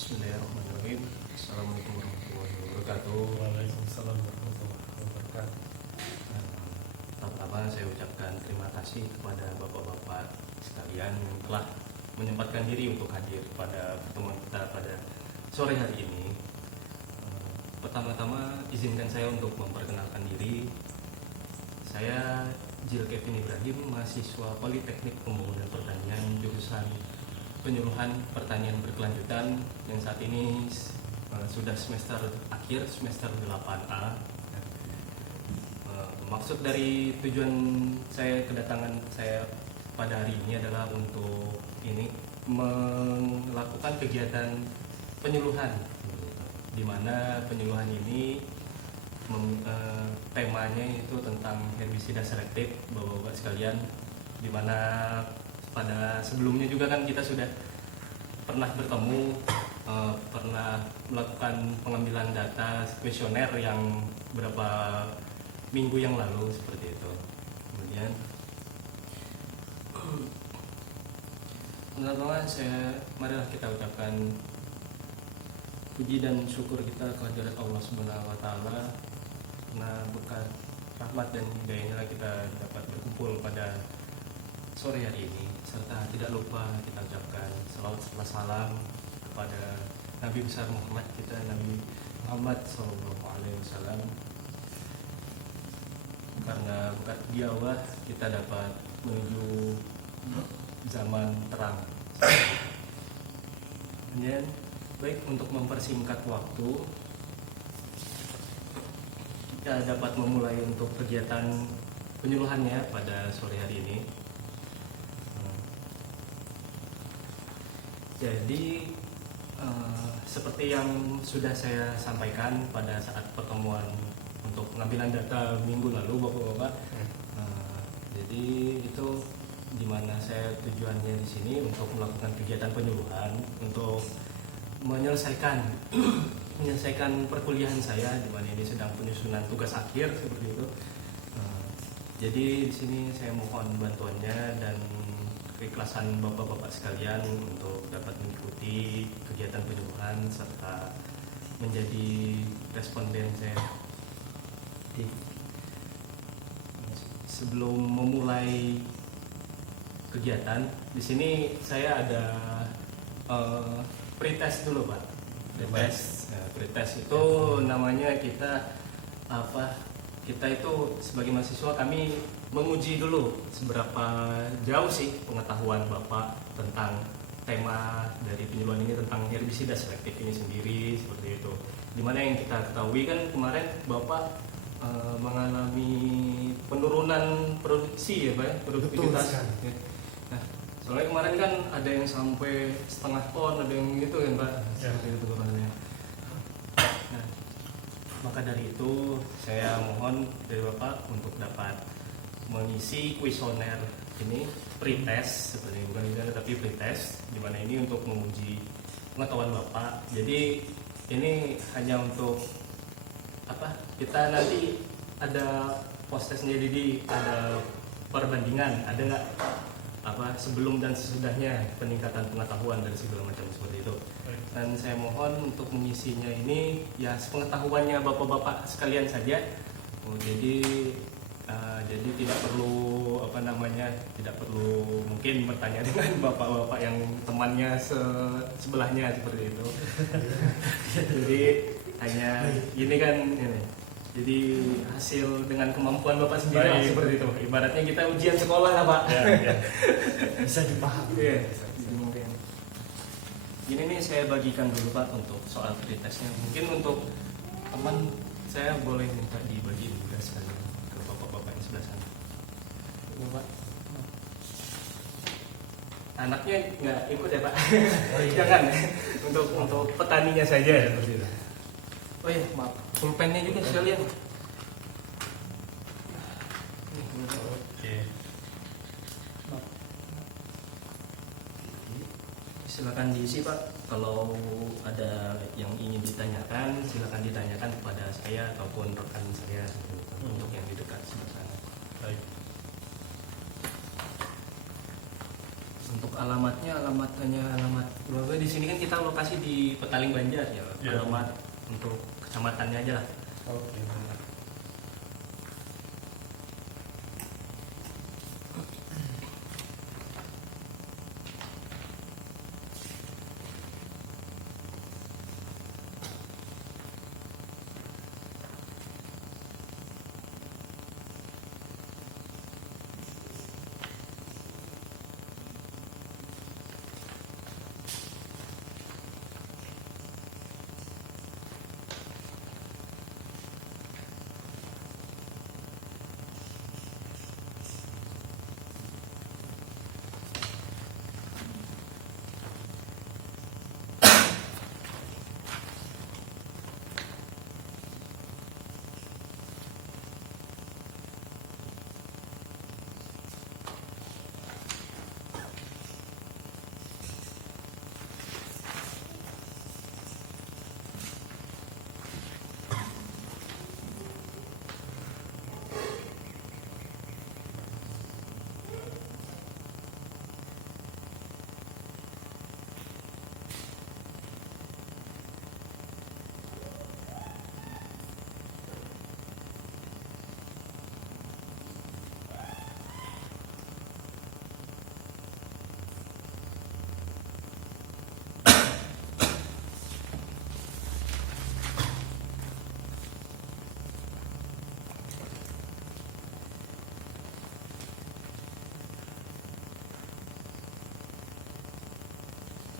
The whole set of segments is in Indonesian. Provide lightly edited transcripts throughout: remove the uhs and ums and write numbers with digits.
Bismillahirrahmanirrahim. Assalamualaikum warahmatullahi wabarakatuh. Waalaikumsalam warahmatullahi wabarakatuh. Pertama saya ucapkan terima kasih kepada bapak-bapak sekalian yang telah menyempatkan diri untuk hadir pada pertemuan kita pada sore hari ini. Pertama-tama izinkan saya untuk memperkenalkan diri. Saya Jil Kevin Ibrahim, mahasiswa Politeknik Pembangunan Pertanian jurusan Penyuluhan Pertanian Berkelanjutan yang saat ini sudah semester akhir, semester 8A. Maksud dari tujuan saya, kedatangan saya pada hari ini adalah untuk melakukan kegiatan penyuluhan, di mana penyuluhan ini temanya itu tentang herbisida selektif, bapak-bapak sekalian, di mana pada sebelumnya juga kan kita sudah pernah bertemu, pernah melakukan pengambilan data kuesioner yang beberapa minggu yang lalu seperti itu. Kemudian pertama marilah kita ucapkan puji dan syukur kita kehadirat Allah Subhanahu wa taala, karena berkat rahmat dan hidayahnya kita dapat berkumpul pada sore hari ini, serta tidak lupa kita ucapkan salawat serta salam kepada Nabi besar Muhammad kita, Nabi Muhammad SAW, karena berkat dia Allah kita dapat menuju zaman terang. Kemudian baik, untuk mempersingkat waktu, kita dapat memulai untuk kegiatan penyuluhannya pada sore hari ini. Jadi seperti yang sudah saya sampaikan pada saat pertemuan untuk pengambilan data minggu lalu, bapak-bapak. Jadi itu dimana saya tujuannya di sini untuk melakukan kegiatan penyuluhan untuk menyelesaikan perkuliahan saya, di mana ini sedang penyusunan tugas akhir seperti itu. Jadi di sini saya mohon bantuannya dan keikhlasan bapak-bapak sekalian untuk dapat mengikuti kegiatan penyuluhan serta menjadi responden saya. Sebelum memulai kegiatan, di sini saya ada pretest dulu, Pak. Pretest itu namanya kita itu sebagai mahasiswa kami menguji dulu seberapa jauh sih pengetahuan Bapak tentang tema dari penyuluhan ini, tentang herbisida selektif ini sendiri, seperti itu. Dimana yang kita ketahui kan kemarin Bapak mengalami penurunan produksi ya Pak, produktivitas. Nah, soalnya kemarin kan ada yang sampai setengah ton, ada yang gitu kan Pak, seperti itu turunannya. Nah, maka dari itu saya mohon dari Bapak untuk dapat mengisi kuesioner ini, pretest seperti bukan ini tapi pretest, di mana ini untuk menguji pengetahuan Bapak. Jadi ini hanya untuk kita nanti ada post testnya, jadi ada perbandingan, ada nggak sebelum dan sesudahnya peningkatan pengetahuan dan segala macam seperti itu. Dan saya mohon untuk mengisinya ini ya sepengetahuannya bapak-bapak sekalian saja. Jadi tidak perlu tidak perlu mungkin bertanya dengan bapak-bapak yang temannya sebelahnya seperti itu. Jadi hanya ini kan ini. Jadi hasil dengan kemampuan Bapak sendiri lah, seperti itu. Ibaratnya kita ujian sekolah lah Pak. Ya. Bisa dipahami. Ya. Ini nih saya bagikan dulu Pak untuk soal pretestnya. Mungkin untuk teman saya boleh minta dibagi juga sekalian ke bapak-bapak yang sebelah sana. Bapak. Anaknya nggak ikut ya Pak? Jangan. Untuk petaninya saja seperti itu. Oh iya, maaf. Pulpennya juga sekalian. Oke. Silakan diisi Pak. Kalau ada yang ingin ditanyakan, silakan ditanyakan kepada saya ataupun rekan saya untuk yang di dekat sebelah sana. Baik. Untuk alamatnya alamat keluarga di sini kan kita lokasi di Petaling Banjar ya. Iya. Alamat untuk kecamatannya aja lah. Oke.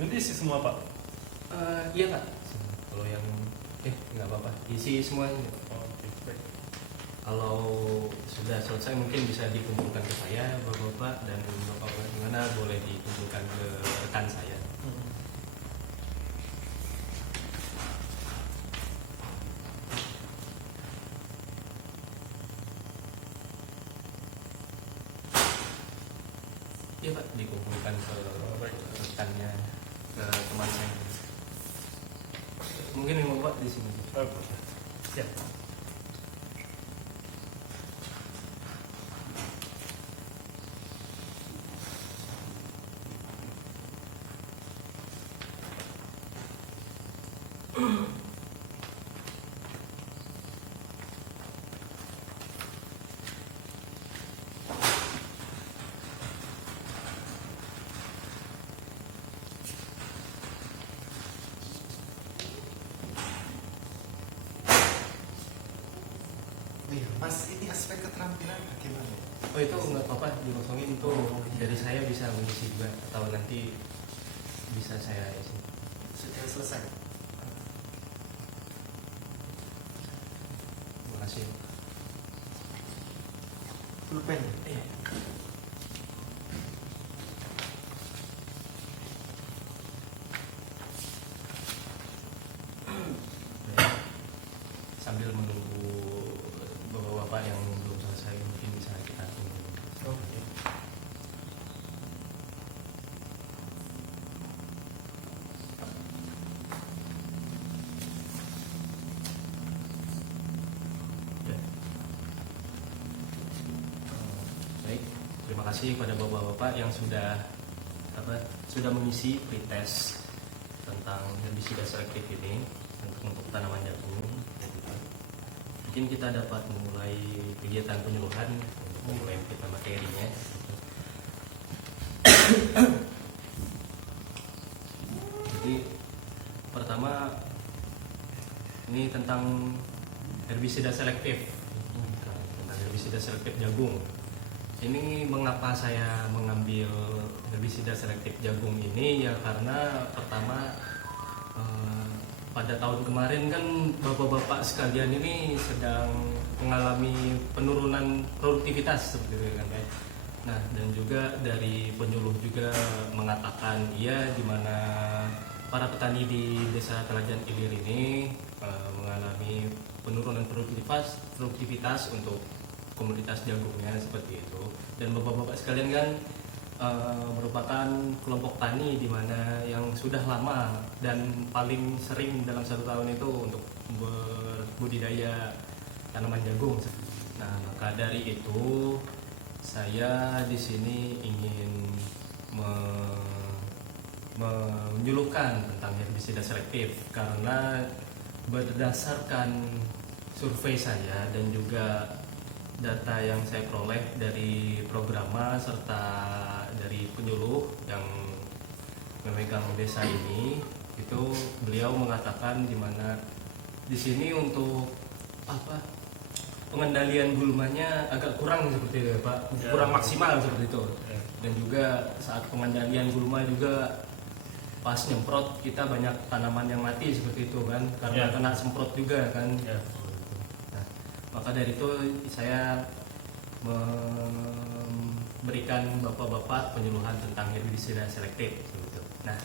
Nanti isi semua Pak. Iya Pak. Kalau yang nggak apa-apa. Isi semuanya. Oke, baik. Kalau sudah selesai mungkin bisa dikumpulkan ke saya Bapak-bapak, dan Bapak gimana boleh dikumpulkan ke rekan saya. Iya Pak, dikumpulkan ke rekannya, ke teman saya. Mungkin yang Bapak di sini. Oke. Siap. Iya, Mas, ini aspek keterampilan bagaimana? Oh itu nggak apa-apa dikosongin, itu dari saya bisa mengisi juga, atau nanti bisa saya isi. Sudah selesai. Terima kasih. Pulpen. Iya. Sambil menunggu bapak-bapak yang belum selesai, mungkin bisa kita tunggu. Oke. Ya. Baik, terima kasih kepada bapak-bapak yang sudah mengisi pretest tentang herbisida selektif ini untuk tanaman jagung. Mungkin kita dapat memulai kegiatan penyuluhan untuk memulai kita materinya. Jadi pertama ini tentang herbisida selektif, tentang herbisida selektif jagung. Ini mengapa saya mengambil herbisida selektif jagung ini, ya karena pertama pada tahun kemarin kan bapak-bapak sekalian ini sedang mengalami penurunan produktivitas seperti itu kan ya. Nah, dan juga dari penyuluh juga mengatakan iya di mana para petani di Desa Telajan Ilir ini mengalami penurunan produktivitas untuk komoditas jagungnya seperti itu. Dan bapak-bapak sekalian kan merupakan kelompok tani di mana yang sudah lama dan paling sering dalam satu tahun itu untuk berbudidaya tanaman jagung. Nah, maka dari itu saya di sini ingin menyuluhkan tentang herbisida selektif karena berdasarkan survei saya dan juga data yang saya peroleh dari programa serta dari penyuluh yang memegang desa ini, itu beliau mengatakan di mana di sini untuk pengendalian gulmanya agak kurang seperti itu ya Pak, kurang maksimal seperti itu. Dan juga saat pengendalian gulma juga pas nyemprot kita banyak tanaman yang mati seperti itu kan, karena kena semprot juga kan. Nah, maka dari itu saya memberikan bapak-bapak penyuluhan tentang herbisida selektif seperti itu. Nah,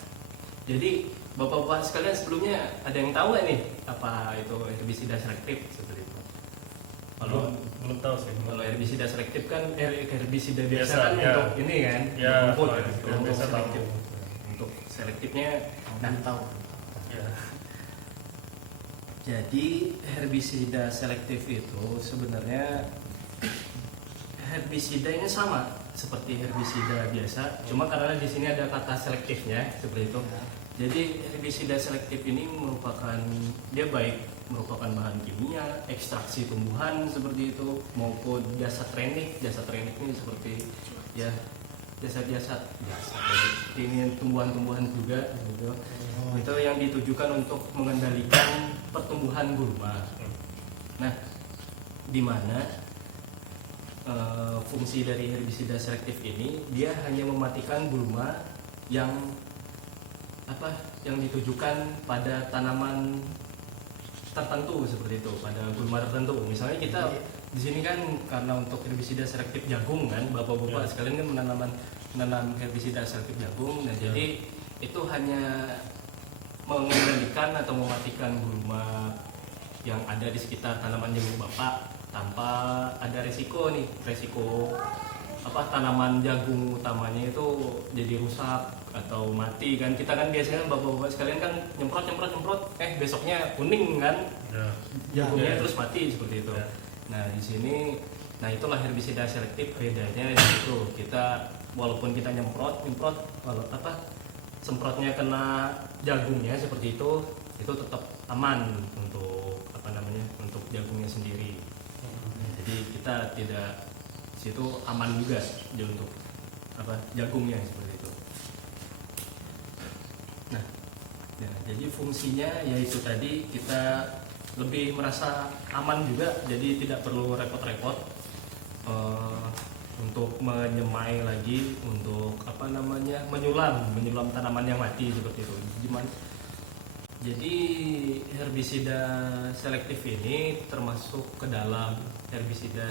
jadi bapak-bapak sekalian sebelumnya ada yang tahu nggak nih apa itu herbisida selektif seperti itu? Belum tahu sih. Kalau herbisida selektif kan herbisida biasa Biasa, kan ya. untuk ini kan, Ya, rumput kalau kan. yang Untuk biasa tahu. selektif. Untuk selektifnya, nah tahu. Ya. jadi herbisida selektif itu sebenarnya herbisida ini sama seperti herbisida biasa, cuma karena di sini ada kata selektifnya seperti itu. Jadi herbisida selektif ini merupakan dia merupakan bahan kimia, ekstraksi tumbuhan seperti itu maupun jasa trenik ini seperti ya jasa ini tumbuhan-tumbuhan juga gitu. Itu yang ditujukan untuk mengendalikan pertumbuhan gulma. Nah, di mana fungsi dari herbisida selektif ini dia hanya mematikan gulma yang yang ditujukan pada tanaman tertentu seperti itu, pada gulma tertentu. Misalnya kita di sini kan karena untuk herbisida selektif jagung kan, bapak-bapak sekalian kan menanam herbisida selektif jagung. Nah, jadi itu hanya mengendalikan atau mematikan gulma yang ada di sekitar tanaman jagung bapak tanpa ada resiko tanaman jagung utamanya itu jadi rusak atau mati kan. Kita kan biasanya bapak-bapak sekalian kan nyemprot besoknya kuning kan, jagungnya terus mati seperti itu. Nah, di sini itulah herbisida selektif, bedanya itu kita walaupun kita nyemprot kalau semprotnya kena jagungnya seperti itu tetap aman untuk untuk jagungnya sendiri. Jadi kita tidak situ aman juga untuk jagungnya seperti itu. Nah, jadi fungsinya yaitu tadi kita lebih merasa aman juga, jadi tidak perlu repot-repot untuk menyemai lagi, untuk menyulam tanaman yang mati seperti itu. Jadi herbisida selektif ini termasuk ke dalam herbisida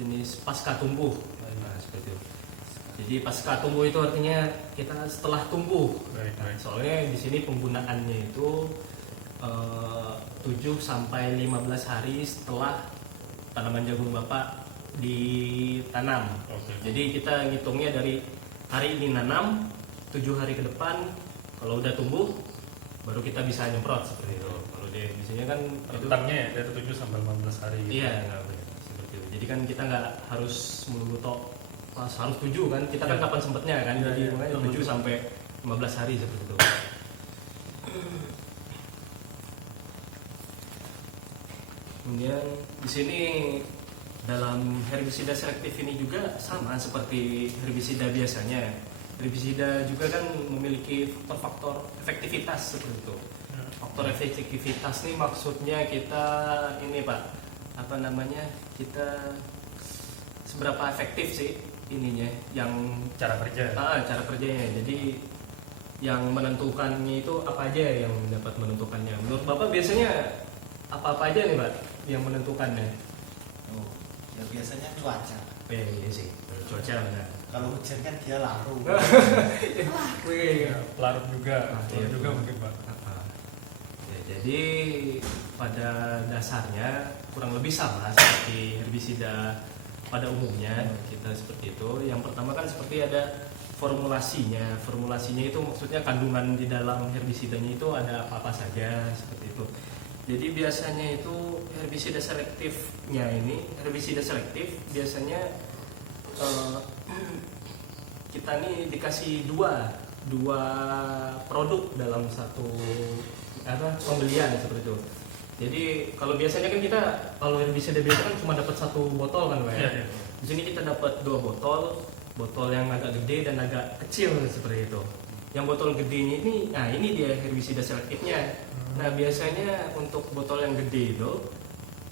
jenis pasca tumbuh. Nah, seperti itu. Jadi pasca tumbuh itu artinya kita setelah tumbuh. Soalnya di sini penggunaannya itu 7 sampai 15 hari setelah tanaman jagung bapak ditanam. Jadi kita ngitungnya dari hari ini nanam, 7 hari ke depan kalau udah tumbuh baru kita bisa nyemprot seperti itu. Kalau di sini kan Rentangnya ya dari 7 sampai 15 hari. Iya, seperti itu. Jadi kan kita nggak harus melulu harus 7 kan. Kita kan kapan sempatnya kan. Jadi makanya 7 sampai 15 hari seperti itu. Kemudian di sini dalam herbisida selektif ini juga sama seperti herbisida biasanya. Herbisida juga kan memiliki faktor-faktor efektivitas seperti itu. Faktor efektivitas ini maksudnya kita ini Pak, kita seberapa efektif sih ininya, yang Cara kerja. cara kerjanya. Jadi yang menentukannya itu apa aja yang dapat menentukannya? Menurut Bapak biasanya apa aja nih Pak yang menentukannya? Ya biasanya cuaca. Iya sih, cuaca benar. Kalau hujan kan dia larut. Wih, Larut juga. Iya, juga mungkin Pak. Ya, jadi pada dasarnya kurang lebih sama seperti herbisida pada umumnya kita seperti itu. Yang pertama kan seperti ada formulasinya. Formulasinya itu maksudnya kandungan di dalam herbisidanya itu ada apa saja seperti itu. Jadi biasanya itu herbisida selektif biasanya kita nih dikasih dua produk dalam satu pembelian seperti itu. Jadi kalau biasanya kan kita kalau herbisida biasa kan cuma dapat satu botol kan Pak ya. Iya. Di sini kita dapat 2 botol yang agak gede dan agak kecil seperti itu. Yang botol gedenya ini, nah ini dia herbisida selektifnya. Nah biasanya untuk botol yang gede itu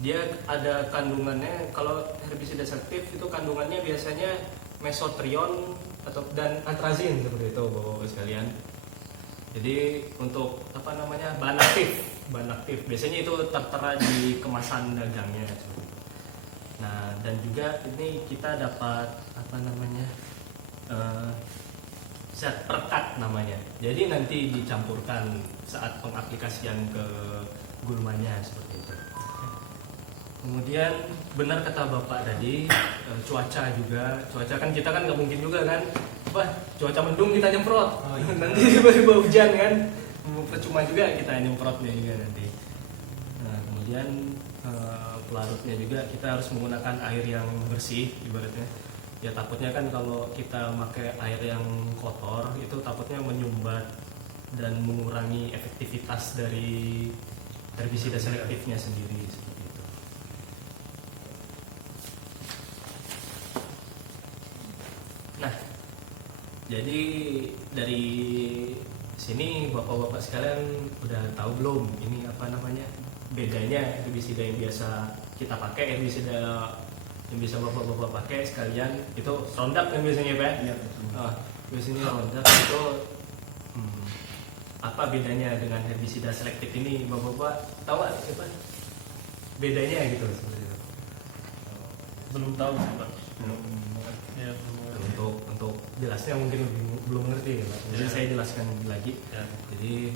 dia ada kandungannya, kalau herbisida selektif itu kandungannya biasanya mesotrion dan atrazin seperti itu Bapak-bapak sekalian. Jadi untuk bahan aktif biasanya itu tertera di kemasan dagangnya. Nah dan juga ini kita dapat zat perekat namanya. Jadi nanti dicampurkan saat pengaplikasian ke gulmanya seperti itu. Kemudian benar kata Bapak tadi, cuaca kan kita kan nggak mungkin juga kan, cuaca mendung kita nyemprot, nanti tiba-tiba hujan kan, percuma juga kita nyemprotnya juga nanti. Nah kemudian pelarutnya juga kita harus menggunakan air yang bersih ibaratnya. Ya takutnya kan kalau kita pakai air yang kotor itu takutnya menyumbat dan mengurangi efektivitas dari herbisida selektifnya sendiri seperti itu. Nah, jadi dari sini bapak-bapak sekalian udah tahu belum ini bedanya herbisida yang biasa kita pakai, herbisida yang bisa bapak-bapak pakai sekalian itu Roundup yang biasanya Pak? Iya betul. Biasanya Roundup itu apa bedanya dengan herbisida selektif ini bapak-bapak tahu apa bedanya gitu seperti itu? Belum tahu sih Pak. Ya, Untuk jelasnya mungkin belum ngerti ya Pak. Jadi saya jelaskan lagi. Ya. Jadi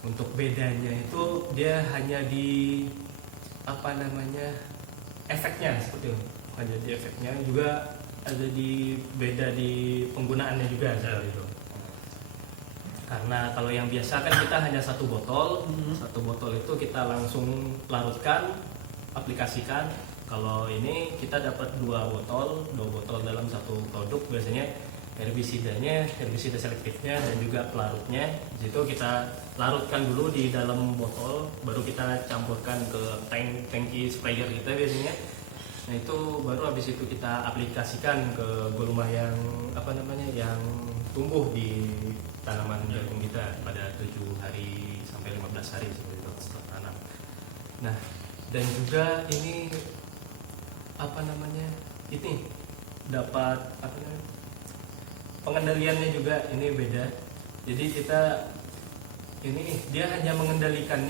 untuk bedanya itu dia hanya di efeknya seperti itu. Hanya di efeknya juga ada beda di penggunaannya juga seperti itu. Karena kalau yang biasa kan kita hanya satu botol itu kita langsung larutkan, aplikasikan. Kalau ini kita dapat 2 botol dalam satu produk, biasanya herbisida selektifnya dan juga pelarutnya. Di situ kita larutkan dulu di dalam botol, baru kita campurkan ke tangki sprayer kita biasanya. Nah itu baru habis itu kita aplikasikan ke gulma yang yang tumbuh di tanaman jagung kita pada 7 hari sampai 15 hari seperti itu setelah tanam. Nah dan juga ini ini dapat pengendaliannya juga ini beda. Jadi dia hanya mengendalikan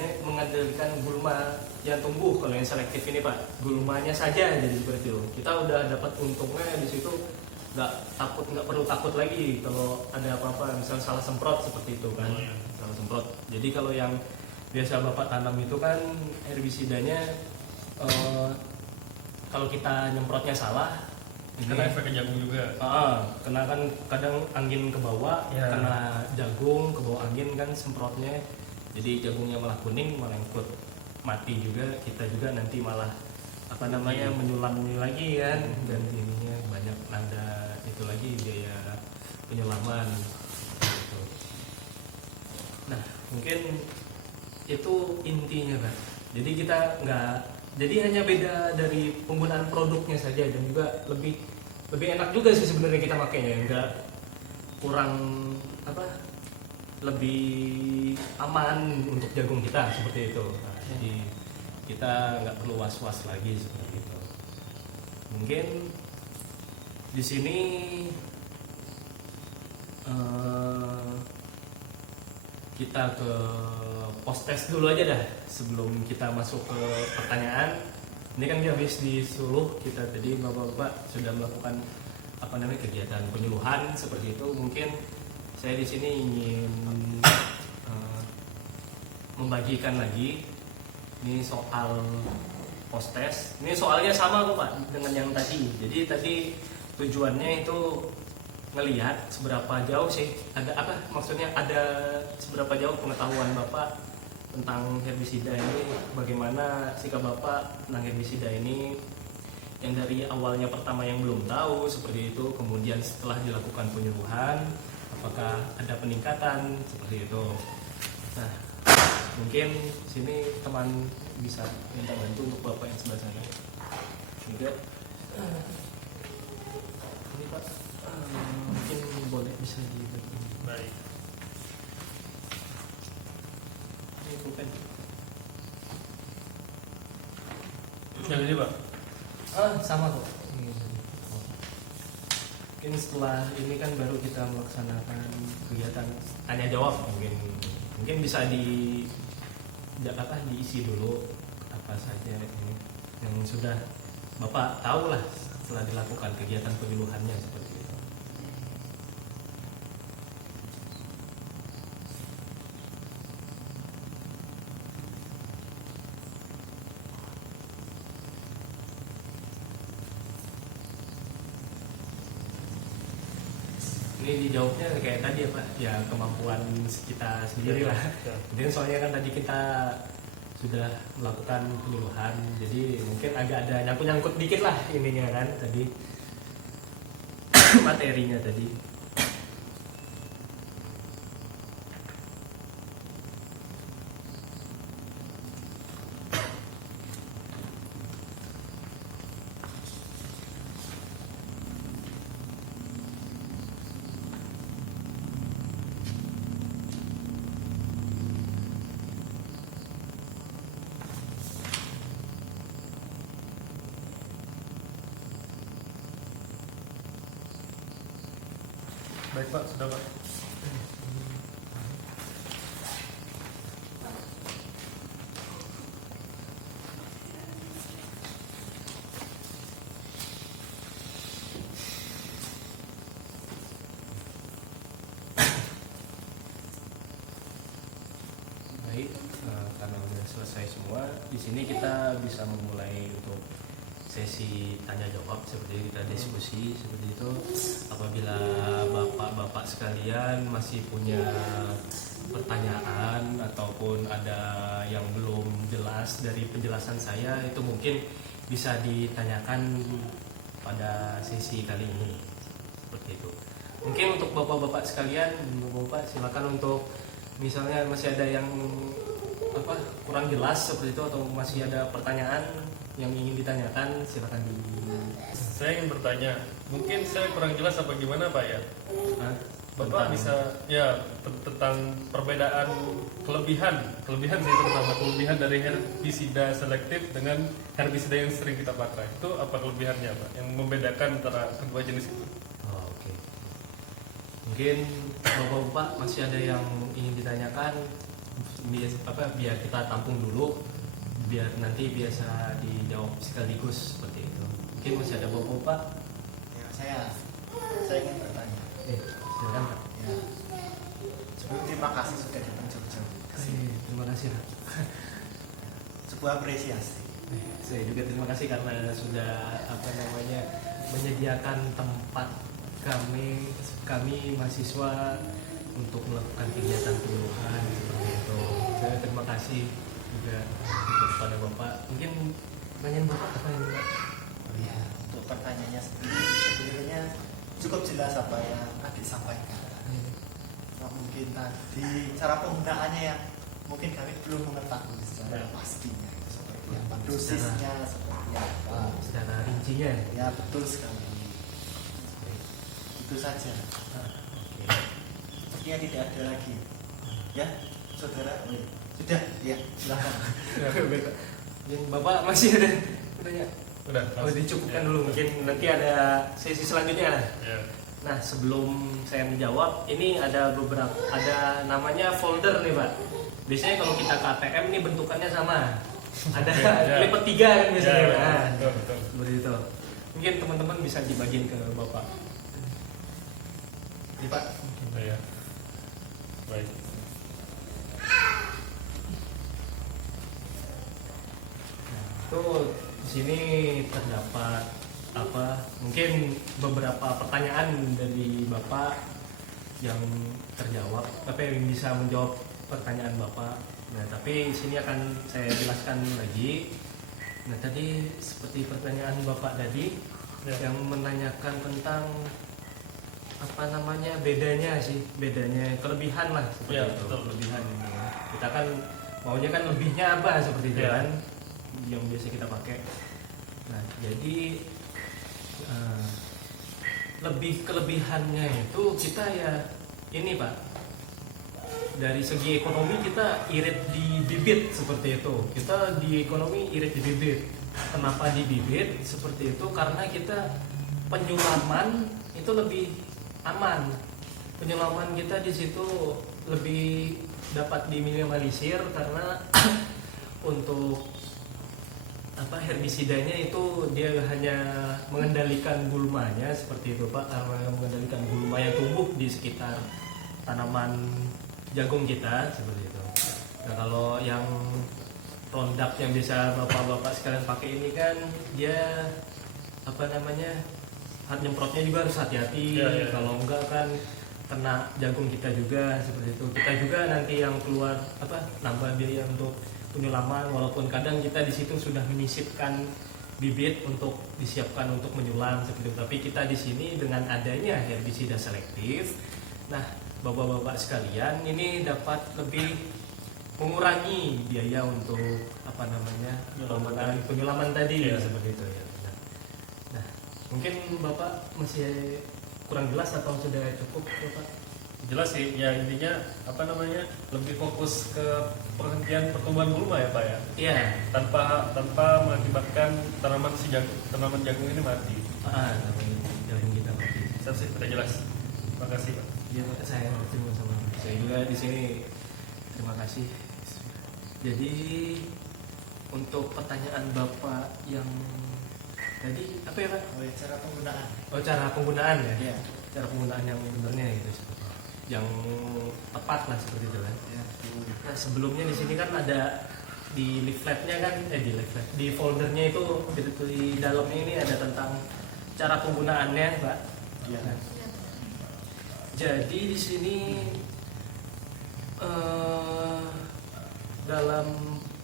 gulma yang tumbuh. Kalau yang selektif ini Pak, gulmanya saja jadi seperti itu. Kita udah dapat untungnya di situ, nggak perlu takut lagi kalau ada apa-apa, misalnya salah semprot seperti itu kan. Salah semprot. Jadi kalau yang biasa Bapak tanam itu kan herbisidanya kalau kita nyemprotnya salah, Karena efeknya jagung juga. Kena kan kadang angin ke bawah, Ya. kena jagung ke bawah angin kan semprotnya, jadi jagungnya malah kuning, malah ikut mati juga, kita juga nanti malah menyulam lagi kan, dan ininya banyak nada itu lagi biaya penyulaman gitu. Nah mungkin itu intinya Pak. Jadi kita jadi hanya beda dari penggunaan produknya saja, dan juga lebih enak juga sih sebenarnya kita makainya, nggak kurang lebih aman untuk jagung kita seperti itu. Nah, jadi kita nggak perlu was-was lagi seperti itu. Mungkin di sini kita ke post test dulu aja dah sebelum kita masuk ke pertanyaan. Ini kan habis disuruh kita tadi bapak-bapak sudah melakukan kegiatan penyuluhan seperti itu. Mungkin saya di sini ingin membagikan lagi ini soal post test. Ini soalnya sama kok Pak dengan yang tadi. Jadi tadi tujuannya itu ngelihat seberapa jauh sih ada seberapa jauh pengetahuan Bapak tentang herbisida ini, bagaimana sikap Bapak tentang herbisida ini. yang dari awalnya pertama yang belum tahu seperti itu, kemudian setelah dilakukan penyuluhan apakah ada peningkatan seperti itu. Nah, mungkin sini teman bisa minta bantu untuk bapak yang sebelah sana juga. Ini pak, mungkin boleh bisa dibantu. Baik. Ini pulpen. Yang ini Pak. Sama kok. Mungkin setelah ini kan baru kita melaksanakan kegiatan tanya jawab, mungkin bisa diisi dulu apa saja ini yang sudah Bapak tahu lah setelah dilakukan kegiatan penyuluhannya seperti itu. Ini dijawabnya kayak tadi ya Pak, ya kemampuan kita sendiri lah. Ya. Jadi soalnya kan tadi kita sudah melakukan penyuluhan, jadi mungkin agak ada nyangkut-nyangkut dikit lah ininya kan tadi materinya tadi. Baik Pak, sudah Pak. Baik, karena sudah selesai semua, di sini kita bisa memulai untuk sesi tanya jawab seperti kita diskusi seperti itu. Apabila bapak-bapak sekalian masih punya pertanyaan ataupun ada yang belum jelas dari penjelasan saya, itu mungkin bisa ditanyakan pada sesi kali ini seperti itu. Mungkin untuk bapak-bapak sekalian, bapak silakan untuk misalnya masih ada yang kurang jelas seperti itu atau masih ada pertanyaan yang ingin ditanyakan, silakan di. Saya ingin bertanya, mungkin saya kurang jelas apa gimana Pak ya? Bapak Tentang- bisa ya tentang perbedaan kelebihan sih, terutama kelebihan dari herbisida selektif dengan herbisida yang sering kita pakai. Itu apa kelebihannya Pak? Yang membedakan antara kedua jenis itu? Oh, oke. Mungkin bapak-bapak masih ada yang ingin ditanyakan, biar kita tampung dulu, biar nanti biasa dijawab sekaligus seperti itu. Mungkin masih ada bapak-bapak. Ya, saya ingin bertanya. Silakan Pak. Ya. Sebelum terima kasih sudah datang jauh-jauh. Terima kasih Pak. Sebuah apresiasi. Saya juga terima kasih karena sudah menyediakan tempat kami mahasiswa untuk melakukan kegiatan penyuluhan seperti itu. Saya terima kasih juga kepada Bapak. Mungkin pertanyaan Bapak apa yang Bapak? Oh ya, untuk pertanyaannya sendiri sebenarnya cukup jelas apa yang adik sampaikan. Nah, mungkin tadi cara penggunaannya yang mungkin kami belum mengetahui secara pastinya itu seperti apa, dosisnya seperti apa. Secara rincinya. Ya betul sekali. Itu saja. Oke. Sepertinya tidak ada lagi. Ya, saudara. Sudah, ya silakan. Yang Bapak masih ada tanya? Udah. Dicukupkan dulu, mungkin nanti ada sesi selanjutnya lah. Ya. Nah, sebelum saya menjawab, ini ada namanya folder nih Pak. Biasanya kalau kita ke ATM nih bentukannya sama. Ada Ya. lipat 3 kan biasanya. Ya, Nah, betul. seperti itu. Mungkin teman-teman bisa dibagiin ke Bapak. Ini Pak. Ya. Baik. Tuh, di sini terdapat mungkin beberapa pertanyaan dari Bapak yang terjawab, tapi yang bisa menjawab pertanyaan Bapak. Nah, tapi di sini akan saya jelaskan lagi. Nah tadi seperti pertanyaan Bapak tadi Ya. yang menanyakan tentang apa namanya bedanya kelebihan lah seperti Ya, itu. betul. Kelebihan ya. Kita kan maunya kan lebihnya apa seperti itu Ya. kan yang biasa kita pakai. Nah jadi lebih kelebihannya itu kita ya ini Pak, dari segi ekonomi kita irit di bibit seperti itu. Kita di ekonomi irit di bibit. Kenapa di bibit seperti itu? Karena kita penyulaman itu lebih aman. Penyulaman kita di situ lebih dapat diminimalisir karena untuk herbisidanya itu dia hanya mengendalikan gulmanya seperti itu Pak, karena mengendalikan gulma yang tumbuh di sekitar tanaman jagung kita seperti itu. Nah kalau yang Roundup yang bisa bapak-bapak sekalian pakai ini kan dia nyemprotnya juga harus hati-hati. Ya. Kalau enggak kan kena jagung kita juga seperti itu. Kita juga nanti yang keluar nambah biaya untuk penyulaman, walaupun kadang kita di situ sudah menyisipkan bibit untuk disiapkan untuk menyulam seperti itu. Tapi kita di sini dengan adanya herbisida selektif, nah bapak-bapak sekalian ini dapat lebih mengurangi biaya untuk penyulaman tadi Ya. seperti itu ya. Nah, mungkin bapak masih kurang jelas atau sudah cukup bapak? Jelas sih, ya intinya lebih fokus ke penghentian pertumbuhan gulma ya Pak ya, Iya. tanpa mengakibatkan tanaman jagung ini mati. Jagung kita mati. Sih, sudah jelas. Terima kasih Pak. Iya Pak, saya terima sama saya juga di sini. Terima kasih. Jadi untuk pertanyaan Bapak yang tadi apa ya Pak? Oh ya, cara penggunaan. Oh cara penggunaan ya? Iya. Cara penggunaan yang benarnya gitu seperti yang tepat lah seperti itu kan. Ya. Nah sebelumnya di sini kan ada di leafletnya kan, di foldernya itu di dalamnya ini ada tentang cara penggunaannya Pak. Iya. Nah, jadi di sini dalam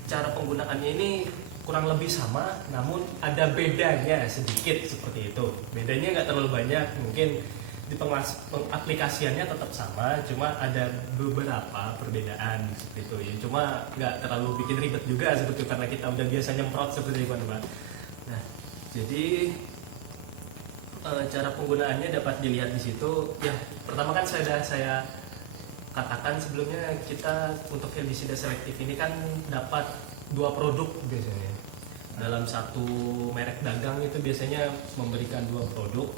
cara penggunaannya ini kurang lebih sama, namun ada bedanya sedikit seperti itu. Bedanya nggak terlalu banyak, mungkin di pengaplikasiannya tetap sama, cuma ada beberapa perbedaan seperti itu ya. Cuma nggak terlalu bikin ribet juga seperti itu karena kita udah biasa nyemprot seperti itu Pak. Nah, jadi cara penggunaannya dapat dilihat di situ. Ya, pertama kan saya katakan sebelumnya kita untuk herbisida selektif ini kan dapat 2 produk biasanya. Dalam satu merek dagang itu biasanya memberikan 2 produk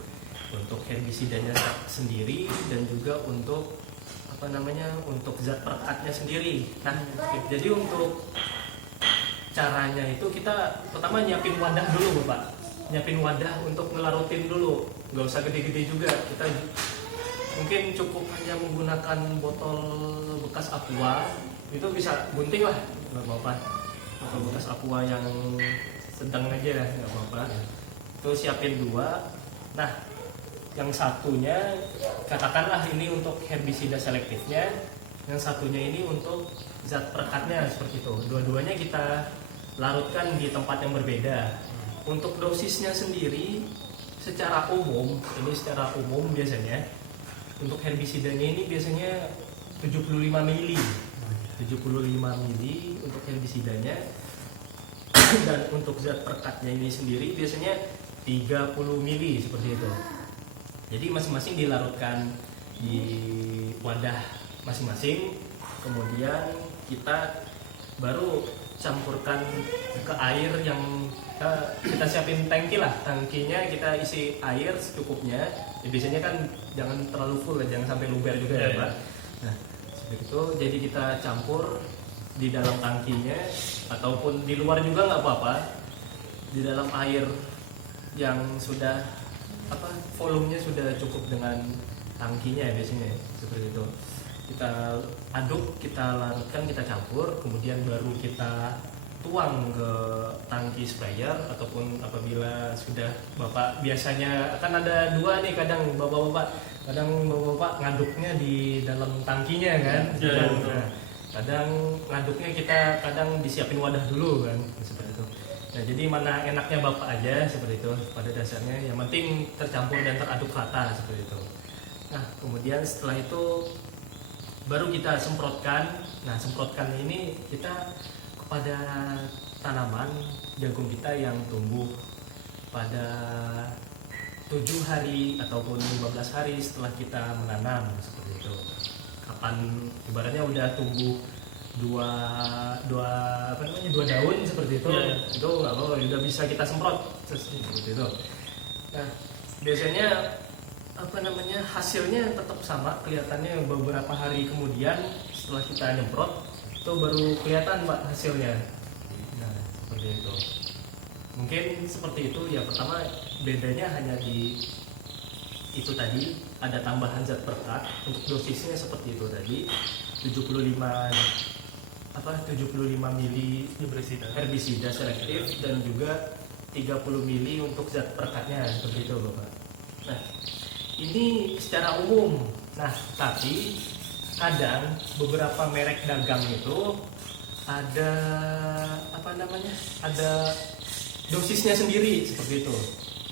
untuk herbisidanya sendiri dan juga untuk untuk zat perekatnya sendiri. Nah, jadi untuk caranya itu kita pertama nyiapin wadah dulu Bapak. Nyiapin wadah untuk ngelarutin dulu. Nggak usah gede-gede juga. Kita mungkin cukup hanya menggunakan botol bekas aqua, itu bisa gunting lah, nggak apa-apa. Botol bekas aqua yang sedang aja, nggak apa-apa. Itu siapin 2. Nah, yang satunya katakanlah ini untuk herbisida selektifnya, yang satunya ini untuk zat perekatnya seperti itu. Dua-duanya kita larutkan di tempat yang berbeda. Untuk dosisnya sendiri, secara umum biasanya untuk herbisidanya ini biasanya 75 mili. 75 mili untuk herbisidanya. Dan untuk zat perekatnya ini sendiri biasanya 30 mili seperti itu. Jadi masing-masing dilarutkan di wadah masing-masing. Kemudian kita baru campurkan ke air yang kita siapin tangki lah. Tangkinya kita isi air secukupnya. Ya, biasanya kan jangan terlalu full, jangan sampai luber juga ya Pak. Nah, seperti itu. Jadi kita campur di dalam tangkinya ataupun di luar juga nggak apa-apa. Di dalam air yang sudah volumenya sudah cukup dengan tangkinya biasanya seperti itu. Kita aduk, kita larutkan, kita campur, kemudian baru kita tuang ke tangki sprayer ataupun apabila sudah Bapak biasanya kan ada 2 nih, kadang bapak-bapak ngaduknya di dalam tangkinya kan. Ya, Nah, kadang ngaduknya kita disiapin wadah dulu kan seperti itu. Nah, jadi mana enaknya Bapak aja seperti itu pada dasarnya. Yang penting tercampur dan teraduk rata seperti itu. Nah, kemudian setelah itu baru kita semprotkan. Nah, semprotkan ini kita kepada tanaman jagung kita yang tumbuh pada 7 hari ataupun 15 hari setelah kita menanam seperti itu. Kapan ibaratnya udah tumbuh dua daun seperti itu, itu udah bisa kita semprot seperti itu. Nah, biasanya hasilnya tetap sama, kelihatannya beberapa hari kemudian setelah kita nyemprot itu baru kelihatan Pak hasilnya. Nah, seperti itu. Mungkin seperti itu ya. Pertama bedanya hanya di itu tadi, ada tambahan zat perekat. Untuk dosisnya seperti itu tadi, 75 mili herbisida selektif dan juga 30 mili untuk zat perekatnya seperti itu Bapak. Nah, ini secara umum. Nah, tapi kadang beberapa merek dagang itu ada ada dosisnya sendiri seperti itu.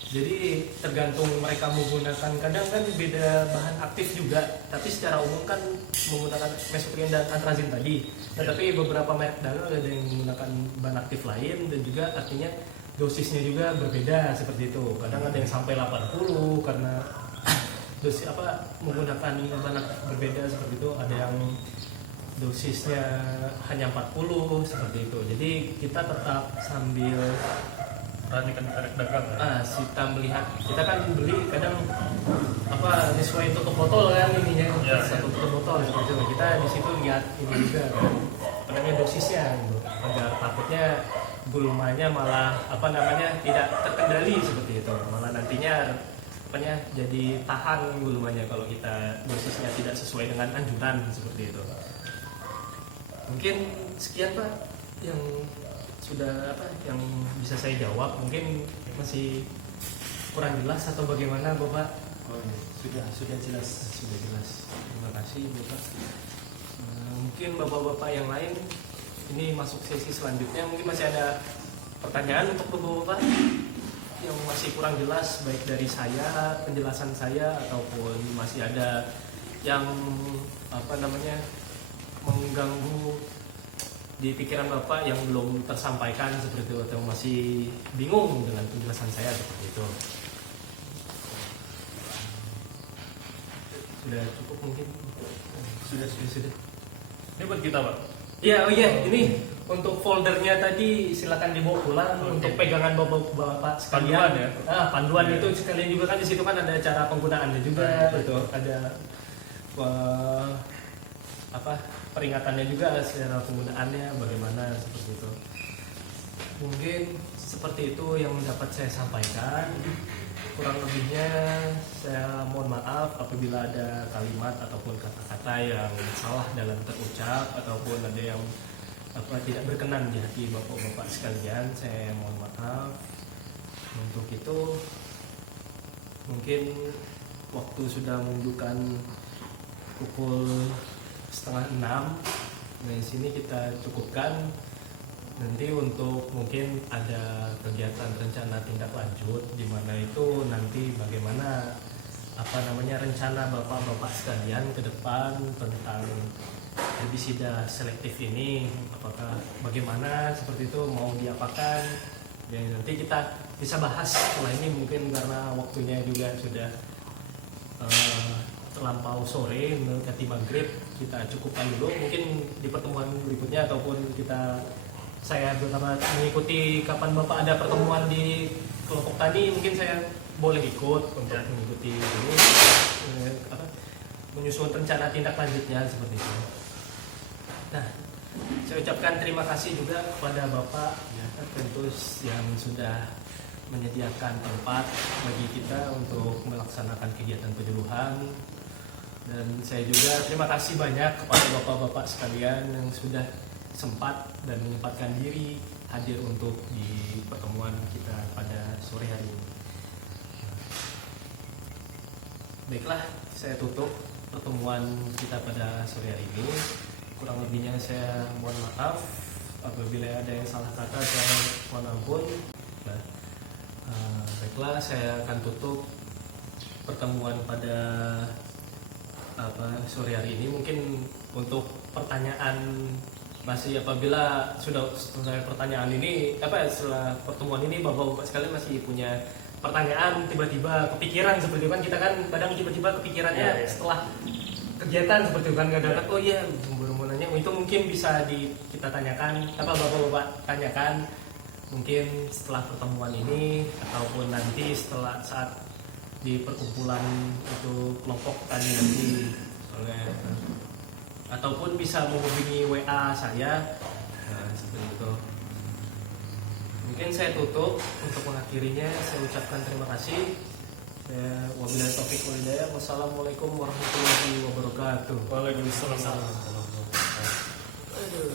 Jadi tergantung mereka menggunakan, kadang kan beda bahan aktif juga, tapi secara umum kan menggunakan mesoprin dan atrazin tadi. Nah, tapi beberapa merek dagang ada yang menggunakan bahan aktif lain dan juga artinya dosisnya juga berbeda seperti itu. Kadang ada yang sampai 80 karena dosis menggunakan bahan aktif berbeda seperti itu. Ada yang dosisnya hanya 40 seperti itu. Jadi kita tetap sambil perhatikan merek dagang. kita melihat, kita kan beli kadang sesuai tutup botol kan ininya, satu tutup botol seperti itu. Kita di situ lihat ini juga kan, dosisnya gitu. Agar takutnya gulmanya malah tidak terkendali seperti itu, malah nantinya jadi tahan gulmanya kalau kita dosisnya tidak sesuai dengan anjuran seperti itu. Mungkin sekian Pak yang sudah yang bisa saya jawab. Mungkin masih kurang jelas atau bagaimana Bapak? Sudah jelas. Sudah jelas. Terima kasih Bapak. Mungkin bapak-bapak yang lain ini masuk sesi selanjutnya, mungkin masih ada pertanyaan untuk bapak-bapak yang masih kurang jelas, baik dari saya, penjelasan saya, ataupun masih ada yang mengganggu di pikiran Bapak yang belum tersampaikan seperti itu, atau masih bingung dengan penjelasan saya seperti itu. Sudah cukup mungkin? Sudah. Ini buat kita Pak. Iya, ini untuk foldernya tadi silakan dibawa pulang. Untuk pegangan bapak-bapak sekalian. Panduan ya. Panduan itu sekalian juga kan, di situ kan ada cara penggunaannya juga, betul. Ada peringatannya juga secara penggunaannya bagaimana seperti itu. Mungkin seperti itu yang dapat saya sampaikan. Kurang lebihnya saya mohon maaf apabila ada kalimat ataupun kata-kata yang salah dalam terucap ataupun ada yang tidak berkenan di hati bapak-bapak sekalian. Saya mohon maaf. Untuk itu mungkin waktu sudah menunjukkan pukul 5:30. Di sini kita cukupkan. Nanti untuk mungkin ada kegiatan rencana tindak lanjut di mana itu nanti bagaimana rencana bapak-bapak sekalian ke depan tentang herbisida selektif ini, apakah bagaimana seperti itu, mau diapakan ya, nanti kita bisa bahas setelah ini. Mungkin karena waktunya juga sudah terlampau sore mendekati maghrib, kita cukupkan dulu. Mungkin di pertemuan berikutnya ataupun saya mengikuti kapan Bapak ada pertemuan di kelompok tani, mungkin saya boleh ikut untuk mengikuti ini, menyusun rencana tindak lanjutnya seperti itu. Nah, saya ucapkan terima kasih juga kepada Bapak tentu yang sudah menyediakan tempat bagi kita untuk melaksanakan kegiatan penyuluhan. Dan saya juga terima kasih banyak kepada bapak-bapak sekalian yang sudah sempat dan menyempatkan diri hadir untuk di pertemuan kita pada sore hari ini. Baiklah, saya tutup pertemuan kita pada sore hari ini. Kurang lebihnya saya mohon maaf. apabila ada yang salah kata saya mohon ampun. Nah, baiklah, saya akan tutup pertemuan pada sore hari ini. Mungkin untuk pertanyaan masih, apabila sudah selesai pertanyaan ini setelah pertemuan ini bapak-bapak sekalian masih punya pertanyaan, tiba-tiba kepikiran seperti itu kan, kita kan kadang tiba-tiba kepikirannya setelah kegiatan seperti itu kan, kadang-kadang oh iya baru mau nanya, itu mungkin bisa kita tanyakan, bapak-bapak tanyakan mungkin setelah pertemuan ini ataupun nanti setelah saat di perkumpulan itu kelompok tadi nanti, ataupun bisa menghubungi WA saya. Nah, seperti itu. Mungkin saya tutup. Untuk mengakhirinya saya ucapkan terima kasih. Wabillahi taufiq wal hidayah. Wassalamualaikum warahmatullahi wabarakatuh. Waalaikumsalam. Aduh.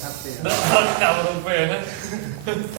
Hati ya. Nggak, nggak